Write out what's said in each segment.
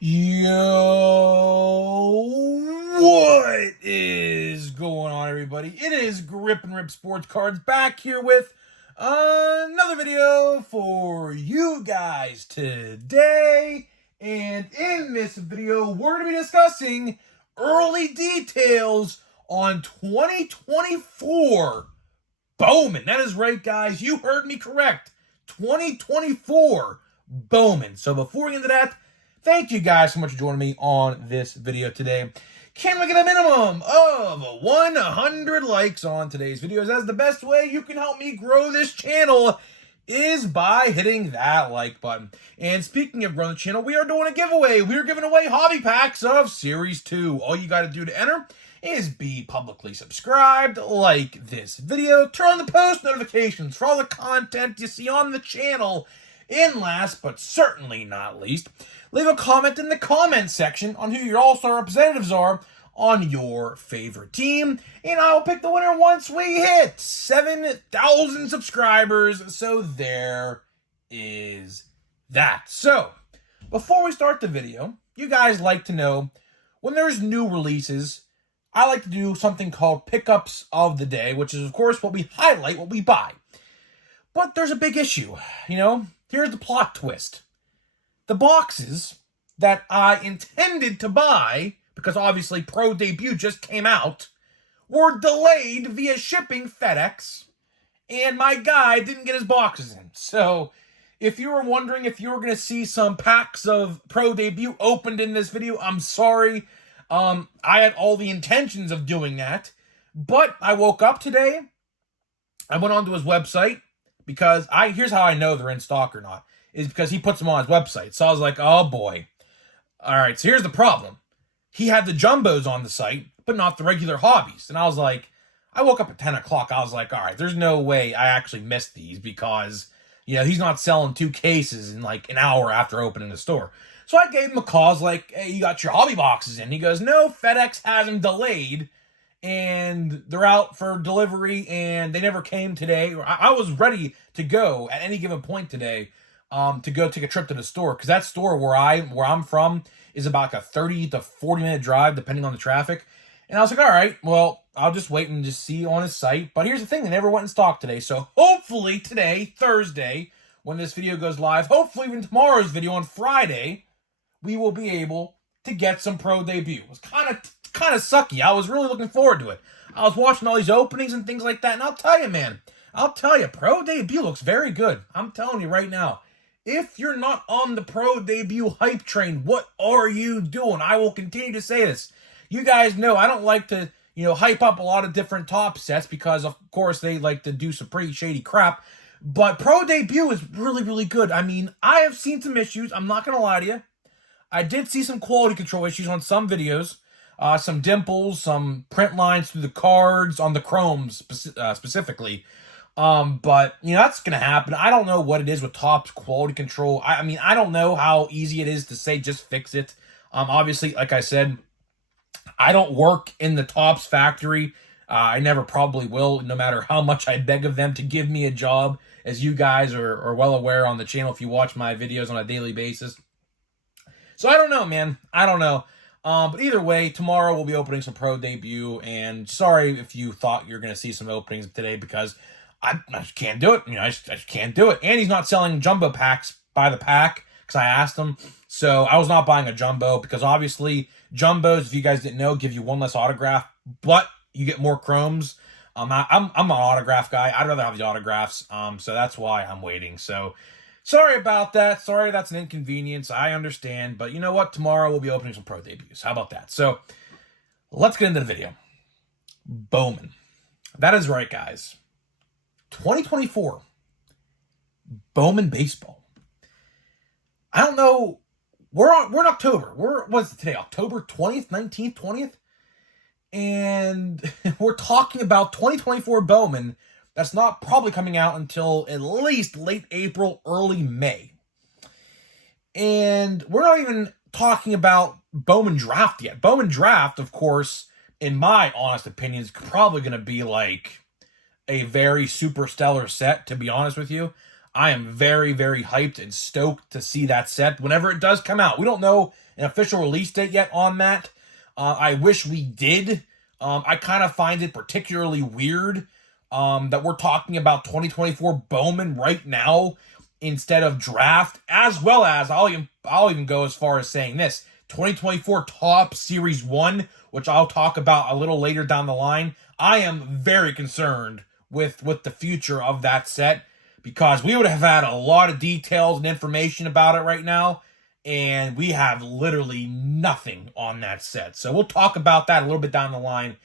Yo, what is going on, everybody? It is Grip and Rip Sports Cards back here with another video for you guys today. And in this video, we're going to be discussing early details on 2024 Bowman. That is right, guys. You heard me correct. 2024 Bowman. So before we get into that, thank you guys so much for joining me on this video today. Can we get a minimum of 100 likes on today's videos? That's the best way you can help me grow this channel is by hitting that like button. And speaking of growing the channel, we are doing a giveaway. We are giving away hobby packs of Series 2. All you got to do to enter is be publicly subscribed, like this video, turn on the post notifications for all the content you see on the channel, and last but certainly not least, leave a comment in the comment section on who your all-star representatives are on your favorite team, and I will pick the winner once we hit 7,000 subscribers. So there is that. So, before we start the video, you guys like to know, when there's new releases, I like to do something called pickups of the day, which is, of course, what we highlight, what we buy. But there's a big issue, Here's the plot twist. The boxes that I intended to buy, because obviously Pro Debut just came out, were delayed via shipping FedEx, and my guy didn't get his boxes in. So, if you were wondering if you were going to see some packs of Pro Debut opened in this video, I'm sorry. I had all the intentions of doing that, but I woke up today, I went onto his website, because here's how I know they're in stock or not, is because he puts them on his website. So I was like, oh boy. All right, so here's the problem. He had the jumbos on the site, but not the regular hobbies. And I was like, I woke up at 10 o'clock. I was like, all right, there's no way I actually missed these because, he's not selling 2 cases in like an hour after opening the store. So I gave him a call. I was like, hey, you got your hobby boxes in? He goes, no, FedEx has them delayed, and they're out for delivery, and they never came today. I was ready to go at any given point today to go take a trip to the store, because that store where I'm from is about like a 30 to 40 minute drive, depending on the traffic. And I was like, all right, well, I'll just wait and just see on his site. But here's the thing, they never went in stock today. So hopefully today, Thursday, when this video goes live, hopefully even tomorrow's video on Friday, we will be able to get some Pro Debut. It was kind of sucky. I was really looking forward to it. I was watching all these openings and things like that, and I'll tell you, man, Pro Debut looks very good. I'm telling you right now, if you're not on the Pro Debut hype train, what are you doing? I will continue to say this. You guys know I don't like to, hype up a lot of different top sets because, of course, they like to do some pretty shady crap. But Pro Debut is really, really good. I mean, I have seen some issues. I'm not going to lie to you. I did see some quality control issues on some videos. Some dimples, some print lines through the cards on the chromes specifically. But, that's going to happen. I don't know what it is with Topps quality control. I mean, I don't know how easy it is to say just fix it. Obviously, like I said, I don't work in the Topps factory. I never probably will, no matter how much I beg of them to give me a job, as you guys are well aware on the channel if you watch my videos on a daily basis. So I don't know, man. I don't know. But either way, tomorrow we'll be opening some Pro Debut, and sorry if you thought you're going to see some openings today, because I just can't do it. I just can't do it. And he's not selling jumbo packs by the pack, because I asked him. So I was not buying a jumbo, because obviously jumbos, if you guys didn't know, give you one less autograph, but you get more chromes. I'm an autograph guy. I'd rather have the autographs. So that's why I'm waiting. So sorry about that. Sorry that's an inconvenience. I understand. But you know what? Tomorrow we'll be opening some Pro Debuts. How about that? So let's get into the video. Bowman. That is right, guys. 2024 Bowman baseball. I don't know. We're in October. What's it today? October 20th, 19th, 20th? And we're talking about 2024 Bowman. That's not probably coming out until at least late April, early May. And we're not even talking about Bowman Draft yet. Bowman Draft, of course, in my honest opinion, is probably going to be like a very super stellar set, to be honest with you. I am very, very hyped and stoked to see that set whenever it does come out. We don't know an official release date yet on that. I wish we did. I kind of find it particularly weird that we're talking about 2024 Bowman right now instead of draft, as well as I'll even go as far as saying this: 2024 Top Series 1, which I'll talk about a little later down the line. I am very concerned with the future of that set because we would have had a lot of details and information about it right now, and we have literally nothing on that set. So we'll talk about that a little bit down the line.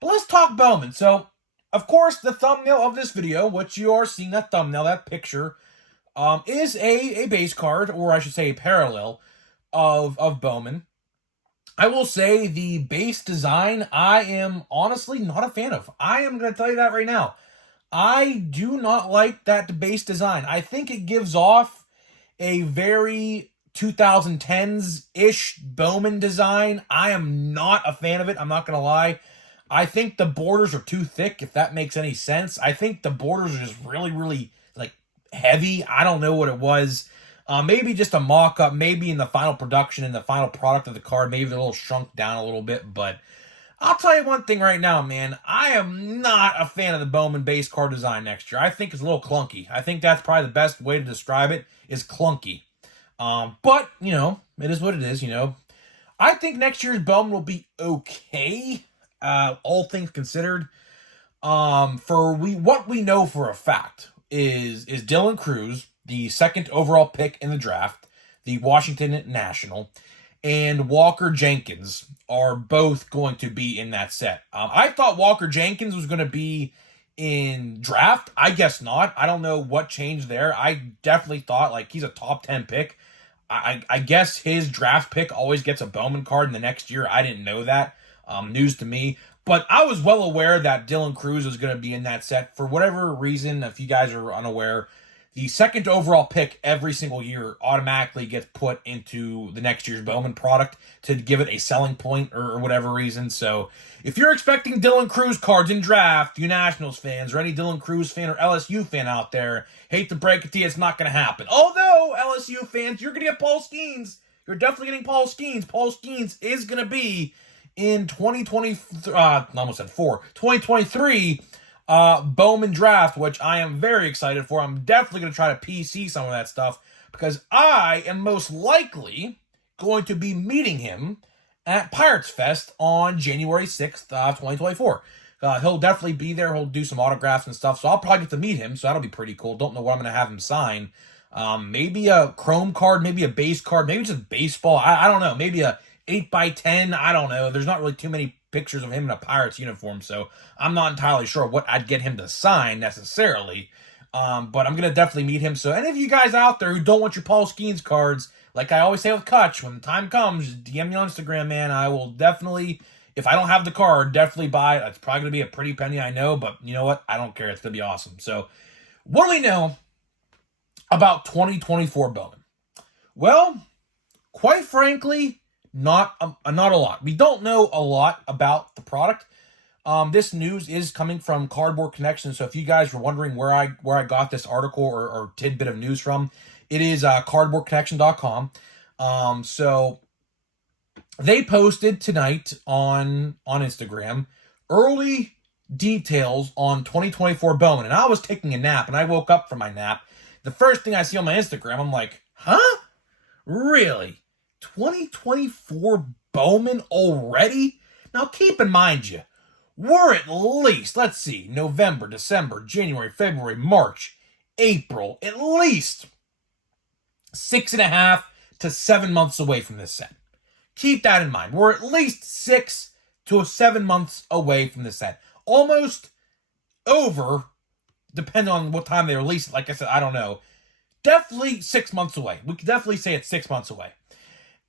But let's talk Bowman. So, of course, the thumbnail of this video, which you are seeing, that thumbnail, that picture, is a base card, or I should say a parallel of Bowman. I will say the base design, I am honestly not a fan of. I am going to tell you that right now. I do not like that base design. I think it gives off a very 2010s-ish Bowman design. I am not a fan of it. I'm not going to lie. I think the borders are too thick, if that makes any sense. I think the borders are just really, really, like, heavy. I don't know what it was. Maybe just a mock-up. Maybe in the final production, in the final product of the card, maybe they're a little shrunk down a little bit. But I'll tell you one thing right now, man. I am not a fan of the Bowman base card design next year. I think it's a little clunky. I think that's probably the best way to describe it, is clunky. But, you know, it is what it is, you know. I think next year's Bowman will be okay, all things considered. What we know for a fact is Dylan Cruz, the second overall pick in the draft, the Washington National, and Walker Jenkins are both going to be in that set. I thought Walker Jenkins was going to be in draft. I guess not. I don't know what changed there. I definitely thought, like, he's a top 10 pick. I guess his draft pick always gets a Bowman card in the next year. I didn't know that. News to me. But I was well aware that Dylan Cruz was going to be in that set. For whatever reason, if you guys are unaware, the second overall pick every single year automatically gets put into the next year's Bowman product to give it a selling point or whatever reason. So if you're expecting Dylan Cruz cards in draft, you Nationals fans or any Dylan Cruz fan or LSU fan out there, hate to break it to you, it's not going to happen. Although, LSU fans, you're going to get Paul Skeens. You're definitely getting Paul Skeens. Paul Skeens is going to be in 2023 Bowman draft, which I am very excited for. I'm definitely going to try to PC some of that stuff because I am most likely going to be meeting him at Pirates Fest on January 6th, 2024. He'll definitely be there. He'll do some autographs and stuff, so I'll probably get to meet him, so that'll be pretty cool. Don't know what I'm going to have him sign. Maybe a chrome card, maybe a base card, maybe just baseball. I don't know. Maybe a 8x10, I don't know. There's not really too many pictures of him in a Pirates uniform, so I'm not entirely sure what I'd get him to sign necessarily. But I'm going to definitely meet him. So any of you guys out there who don't want your Paul Skeens cards, like I always say with Kutch, when the time comes, DM me on Instagram, man. I will definitely, if I don't have the card, definitely buy it. It's probably going to be a pretty penny, I know, but you know what? I don't care. It's going to be awesome. So what do we know about 2024 Bowman? Well, quite frankly, not a lot. We don't know a lot about the product. This news is coming from Cardboard Connection, so if you guys were wondering where I got this article or tidbit of news from, it is cardboardconnection.com. So they posted tonight on Instagram early details on 2024 Bowman, and I was taking a nap, and I woke up from my nap. The first thing I see on my Instagram, I'm like, huh? Really? 2024 Bowman already? Now keep in mind we're at least, let's see, November, December, January, February, March, April, at least 6.5 to 7 months away from this set. Keep that in mind. We're at least 6 to 7 months away from this set. Almost over, depending on what time they release it. Like I said, I don't know. Definitely 6 months away. We could definitely say it's 6 months away.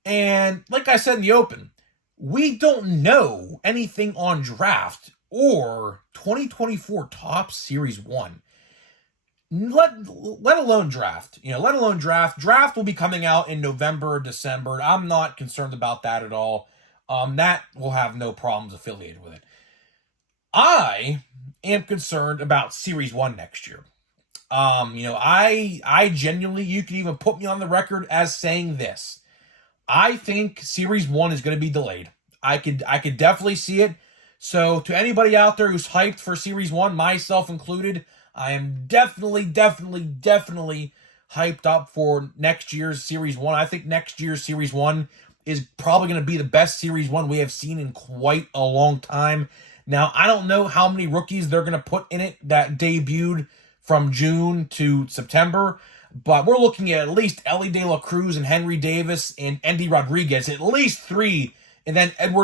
And like I said in the open, we don't know anything on draft or 2024 Top Series 1. Let alone draft. Let alone draft. Draft will be coming out in November or December. I'm not concerned about that at all. That will have no problems affiliated with it. I am concerned about Series 1 next year. I genuinely, you can even put me on the record as saying this. I think Series 1 is going to be delayed. I could definitely see it. So to anybody out there who's hyped for Series 1, myself included, I am definitely hyped up for next year's Series 1. I think next year's Series 1 is probably going to be the best Series 1 we have seen in quite a long time. Now, I don't know how many rookies they're going to put in it that debuted from June to September, but we're looking at least Ellie De La Cruz and Henry Davis and Andy Rodriguez, at least three, and then Christian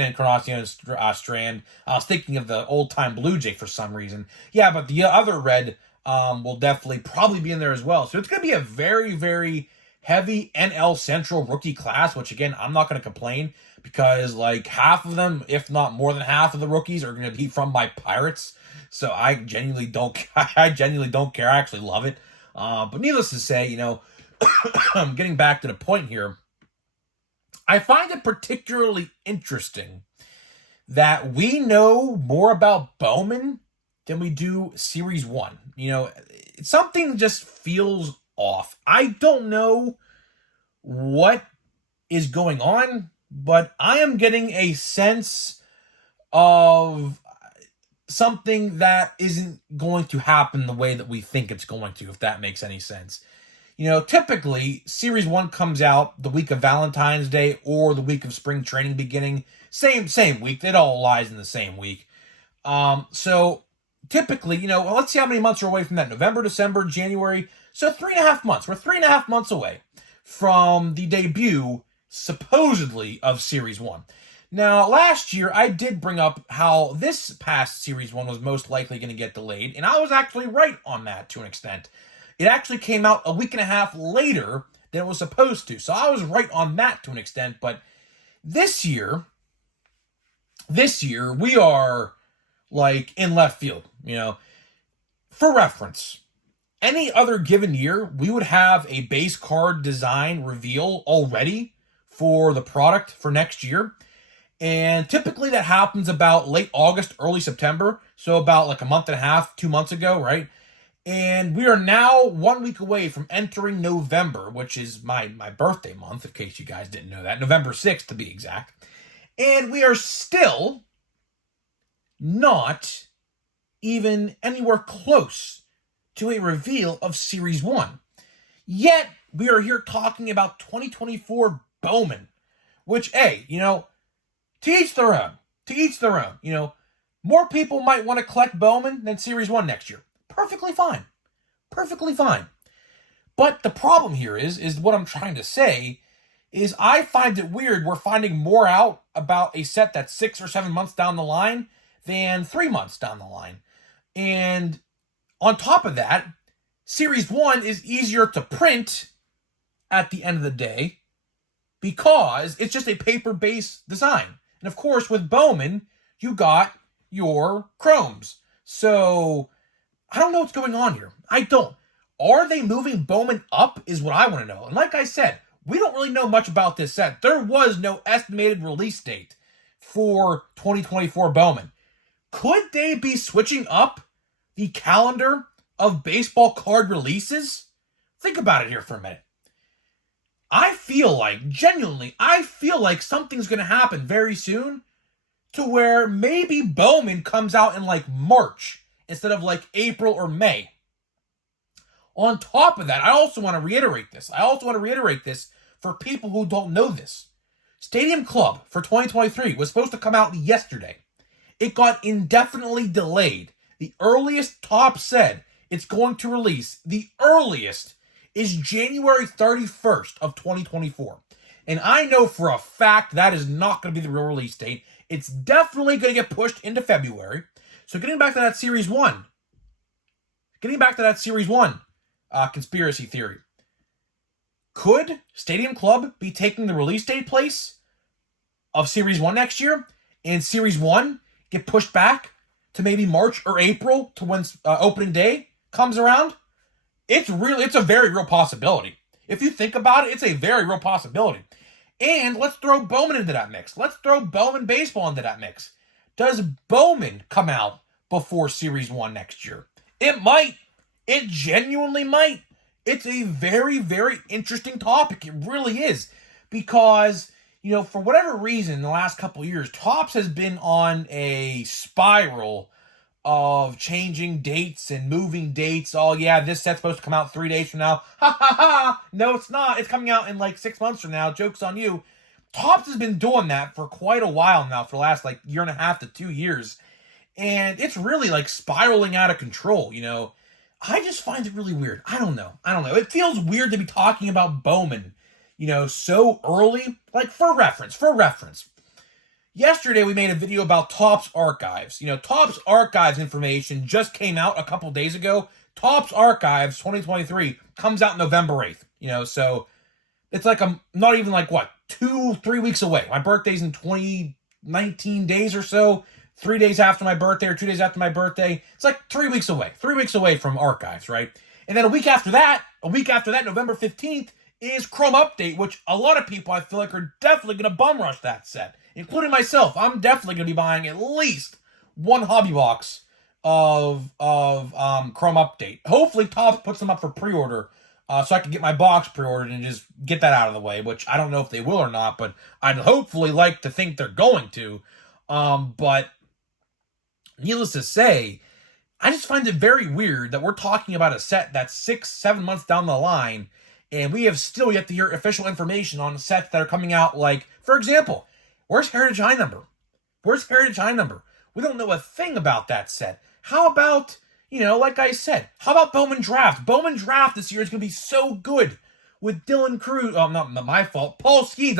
Encarnacion Strand. I was thinking of the old-time Blue Jay for some reason. Yeah, but the other Red will definitely probably be in there as well. So it's going to be a very, very heavy NL Central rookie class, which, again, I'm not going to complain because, like, half of them, if not more than half of the rookies, are going to be from my Pirates. So I genuinely don't care. I actually love it. But needless to say, getting back to the point here, I find it particularly interesting that we know more about Bowman than we do Series 1. Something just feels off. I don't know what is going on, but I am getting a sense of something that isn't going to happen the way that we think it's going to, if that makes any sense. Typically, Series 1 comes out the week of Valentine's Day or the week of spring training beginning. Same week. It all lies in the same week. So typically, let's see how many months are away from that. November, December, January. So 3.5 months. We're 3.5 months away from the debut, supposedly, of Series 1. Now, last year, I did bring up how this past Series 1 was most likely going to get delayed, and I was actually right on that to an extent. It actually came out a week and a half later than it was supposed to, so I was right on that to an extent, but this year, we are, like, in left field, For reference, any other given year, we would have a base card design reveal already for the product for next year. And typically that happens about late August, early September. So about like a month and a half, 2 months ago, right? And we are now 1 week away from entering November, which is my birthday month, in case you guys didn't know that. November 6th, to be exact. And we are still not even anywhere close to a reveal of Series 1. Yet, we are here talking about 2024 Bowman, which, hey, to each their own. More people might want to collect Bowman than Series 1 next year. Perfectly fine. But the problem here is what I'm trying to say is I find it weird we're finding more out about a set that's 6 or 7 months down the line than 3 months down the line. And on top of that, Series 1 is easier to print at the end of the day because it's just a paper-based design. And of course, with Bowman, you got your chromes. So, I don't know what's going on here. I don't. Are they moving Bowman up is what I want to know. And like I said, we don't really know much about this set. There was no estimated release date for 2024 Bowman. Could they be switching up the calendar of baseball card releases? Think about it here for a minute. Genuinely, I feel like something's going to happen very soon to where maybe Bowman comes out in like March instead of like April or May. On top of that, I also want to reiterate this for people who don't know this. Stadium Club for 2023 was supposed to come out yesterday. It got indefinitely delayed. The earliest Top said it's going to release, the earliest, is January 31st of 2024. And I know for a fact that is not going to be the real release date. It's definitely going to get pushed into February. So getting back to that Series 1. Conspiracy theory. Could Stadium Club be taking the release date place of Series 1 next year? And Series 1 get pushed back to maybe March or April to when opening day comes around? It's a very real possibility. If you think about it, it's a very real possibility. And let's throw Bowman into that mix. Let's throw Bowman baseball into that mix. Does Bowman come out before Series 1 next year? It might. It genuinely might. It's a very, very interesting topic. It really is. Because, for whatever reason, in the last couple of years, Topps has been on a spiral of changing dates and moving dates. Oh, yeah, this set's supposed to come out 3 days from now. Ha ha ha! No, it's not. It's coming out in like 6 months from now. Joke's on you. Topps has been doing that for quite a while now, for the last year and a half to 2 years. And it's really spiraling out of control, I just find it really weird. I don't know. It feels weird to be talking about Bowman, so early. For reference. Yesterday we made a video about Topps Archives. Topps Archives information just came out a couple days ago. Topps Archives 2023 comes out November 8th. So it's I'm not even 2-3 weeks away. My birthday's in 19 days or so. 3 days after my birthday or 2 days after my birthday. It's 3 weeks away. 3 weeks away from Archives, right? And then a week after that, November 15th, is Chrome Update, which a lot of people I feel are definitely going to bum rush that set, including myself. I'm definitely going to be buying at least one hobby box of Chrome Update. Hopefully Topps puts them up for pre-order so I can get my box pre-ordered and just get that out of the way, which I don't know if they will or not, but I'd hopefully like to think they're going to. But needless to say, I just find it very weird that we're talking about a set that's 6-7 months down the line, and we have still yet to hear official information on sets that are coming out. For example, where's Heritage High Number? We don't know a thing about that set. How about, like I said, how about Bowman Draft? Bowman Draft this year is going to be so good with Dylan Cruz. Oh, not my fault. Paul Skeens.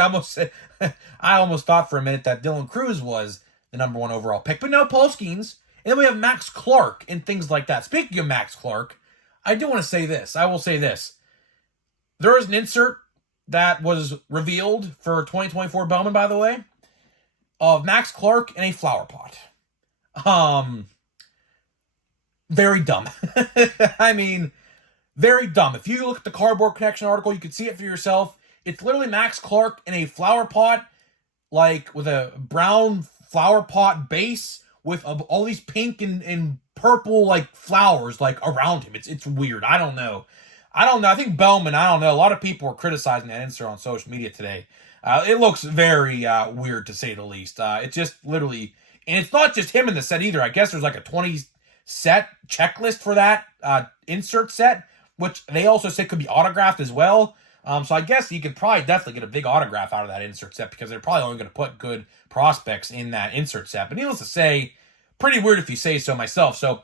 I almost thought for a minute that Dylan Cruz was the number 1 overall pick. But no, Paul Skeens. And then we have Max Clark and things like that. Speaking of Max Clark, I do want to say this. I will say this. There is an insert that was revealed for 2024 Bowman, by the way, of Max Clark in a flower pot. Very dumb. I mean, very dumb. If you look at the Cardboard Connection article, you can see it for yourself. It's literally Max Clark in a flower pot, with a brown flower pot base with all these pink and purple flowers around him. It's weird. I don't know. I think Bowman, I don't know. A lot of people were criticizing that insert on social media today. It looks very weird, to say the least. It's just literally, and it's not just him in the set either. I guess there's a 20 set checklist for that insert set, which they also said could be autographed as well. So I guess you could probably definitely get a big autograph out of that insert set, because they're probably only going to put good prospects in that insert set. But needless to say, pretty weird if you say so myself. So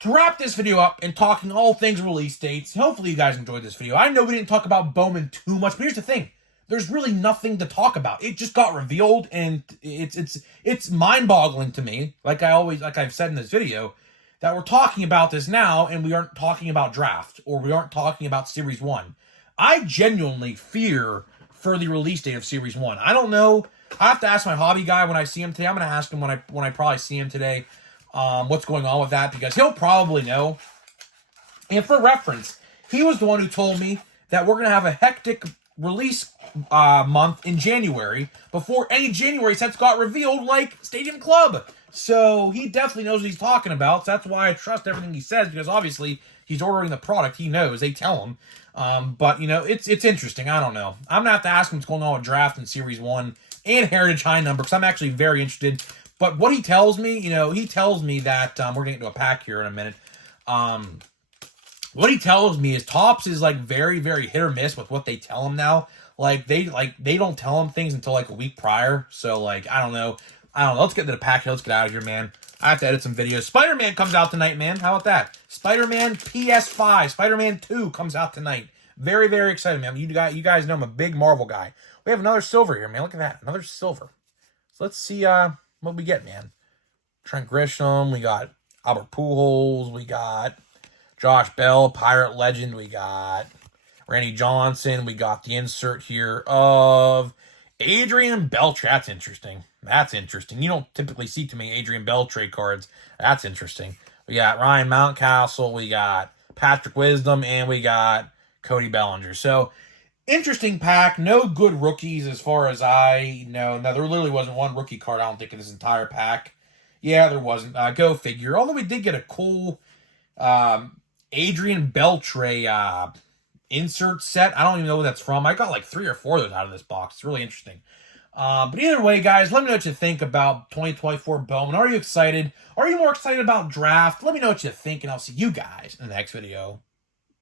to wrap this video up and talking all things release dates, hopefully you guys enjoyed this video. I know we didn't talk about Bowman too much, but here's the thing. There's really nothing to talk about. It just got revealed, and it's mind-boggling to me, like I've said in this video, that we're talking about this now and we aren't talking about draft, or we aren't talking about Series 1. I genuinely fear for the release date of Series 1. I don't know. I have to ask my hobby guy when I see him today. I'm going to ask him when I probably see him today what's going on with that, because he'll probably know. And for reference, he was the one who told me that we're going to have a hectic release month in January before any January sets got revealed, like Stadium Club. So he definitely knows what he's talking about. So that's why I trust everything he says, because obviously he's ordering the product. He knows. They tell him. But, it's interesting. I don't know. I'm going to have to ask him what's going on with draft in Series 1 and Heritage High Number, because I'm actually very interested. But what he tells me, he tells me that, we're going to get into a pack here in a minute. What he tells me is Topps is very, very hit or miss with what they tell him now. They don't tell him things until a week prior. So I don't know. Let's get into the pack. Let's get out of here, man. I have to edit some videos. Spider-Man comes out tonight, man. How about that? Spider-Man PS5. Spider-Man 2 comes out tonight. Very, very excited, man. You guys know I'm a big Marvel guy. We have another silver here, man. Look at that. Another silver. So let's see what we get, man. Trent Grisham. We got Albert Pujols. We got Josh Bell, Pirate Legend. We got Randy Johnson. We got the insert here of Adrian Beltre. That's interesting. You don't typically see too many Adrian Beltre cards. That's interesting. We got Ryan Mountcastle. We got Patrick Wisdom. And we got Cody Bellinger. So, interesting pack. No good rookies as far as I know. Now, there literally wasn't one rookie card, I don't think, in this entire pack. Yeah, there wasn't. Go figure. Although we did get a cool Adrian Beltre insert set. I don't even know what that's from. I got like 3 or 4 of those out of this box. It's really interesting. But either way, guys, let me know what you think about 2024 Bowman. Are you excited? Are you more excited about draft? Let me know what you think, and I'll see you guys in the next video.